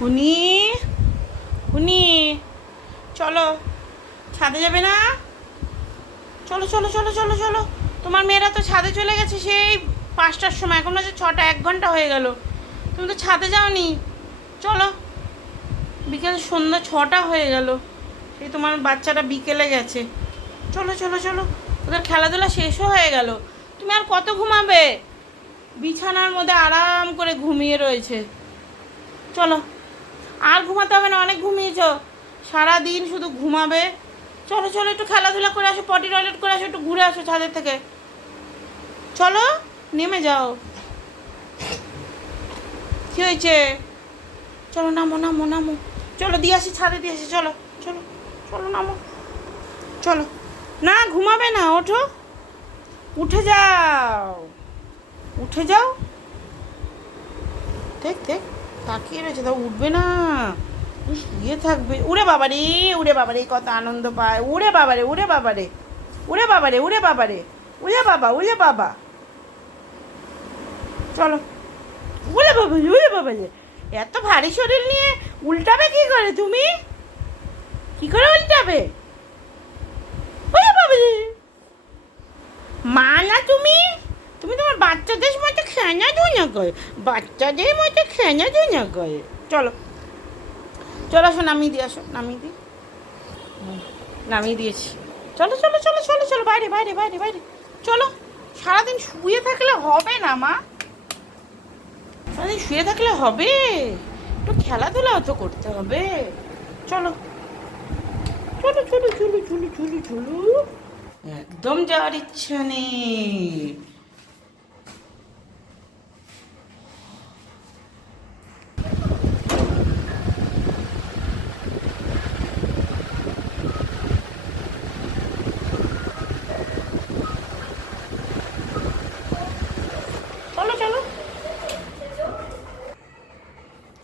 হুনি হুনি, চলো। ছাদে যাবে না? চলো চলো চলো চলো চলো। তোমার মেয়েরা তো ছাদে চলে গেছে সেই পাঁচটার সময়। এখন হচ্ছে ছটা, এক ঘণ্টা হয়ে গেল। তুমি তো ছাদে যাওনি। চলো। বিকেল সন্ধ্যা ছটা হয়ে গেল। সেই তোমার বাচ্চাটা বিকেলে গেছে। চলো চলো চলো। ওদের খেলাধুলা শেষও হয়ে গেল। তুমি আর কত ঘুমাবে? বিছানার মধ্যে আরাম করে ঘুমিয়ে রয়েছে। চলো। আর ঘুমাতে হবে না, অনেক ঘুমিয়েছ। সারা দিন শুধু ঘুমাবে। চলো চলো, একটু খেলাধুলা করে আসো পটি টয়লেট করে আসো, একটু ঘুরে আসো ছাদের থেকে। চলো, নেমে যাও। কি হয়েছে? চলো, নামো নামো নামো। চলো, দিয়ে আসি ছাদে, দিয়ে আসি, চলো চলো চলো, নামো। চলো। না, ঘুমাবে না, ওঠো। উঠে যাও। উঠে যাও। দেখ দেখ। তাকিয়ে রয়েছে তা উঠবে না। শুয়ে থাকবে। উড়ে বাবারে উড়ে বাবারে, কত আনন্দ পায়। উড়ে বাবারে উড়ে বাবারে। উড়ে বাবারে উড়ে বাবারে। উড়ে বাবা উড়ে বাবা। চলো। উড়ে বাবা উড়ে বাবা এত ভারী শরীর নিয়ে উল্টাবে কি করে তুমি? কি করে উল্টাবে? উড়ে বাবা মা না তুমি? তুমি তোমার বাচ্চাদের মতো খেনা ধুনা করে। বাচ্চাদের মতো খেনা ধুনা করে। চলো। চলো আসো নামিয়ে দিয়ে আসো, নামিয়ে দিই। নামিয়ে দিয়েছি। চলো চলো চলো চলো চলো, বাইরে বাইরে বাইরে বাইরে। চলো, সারাদিন শুয়ে থাকলে হবে না, মা। সারাদিন শুয়ে থাকলে হবে। একটু খেলাধুলাও তো করতে হবে। চলো। চলো চলো চলো চলো চলো চলো। একদম যাওয়ার ইচ্ছা নেই চলো চলো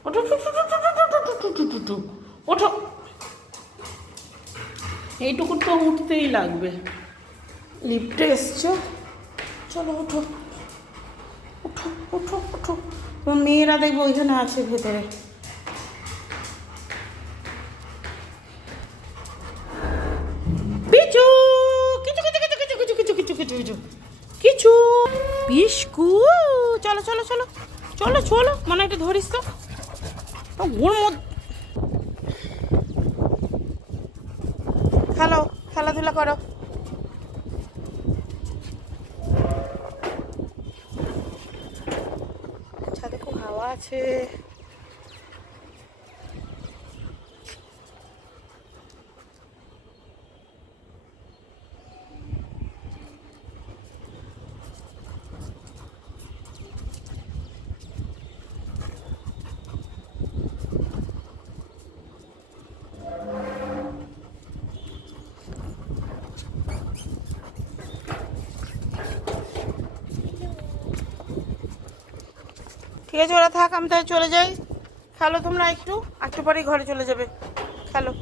ওঠো ওঠো, ওঠো, ওঠো, ওঠো, ওঠো, ওঠো, ওঠো, এইটুকু তো উঠতেই লাগবে। লিফটে এসছো? চলো ওঠো। ওঠো ওঠো ওঠো। তোমার মেয়েরা দেখব ওইখানে আছে ভেতরে। পিচু! কিছু কিছু কিছু কিছু কিছু কিছু কিছু কিছু কিছু কিছু পিসকু! চলো চলো চলো। চলো চলো। মানে একটু ধরিস তো। ওর মধ্যে খেলো খেলাধুলা করো। ছাদে খুব হাওয়া আছে। ঠিক আছে, ওরা থাক, আমি তাহলে চলে যাই। খেলো তোমরা একটু একটু পরেই ঘরে চলে যাবে। খেলো।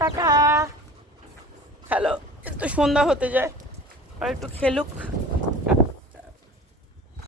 টাকা খেলো, একটু সন্ধ্যা হতে যায়, আর একটু খেলুক।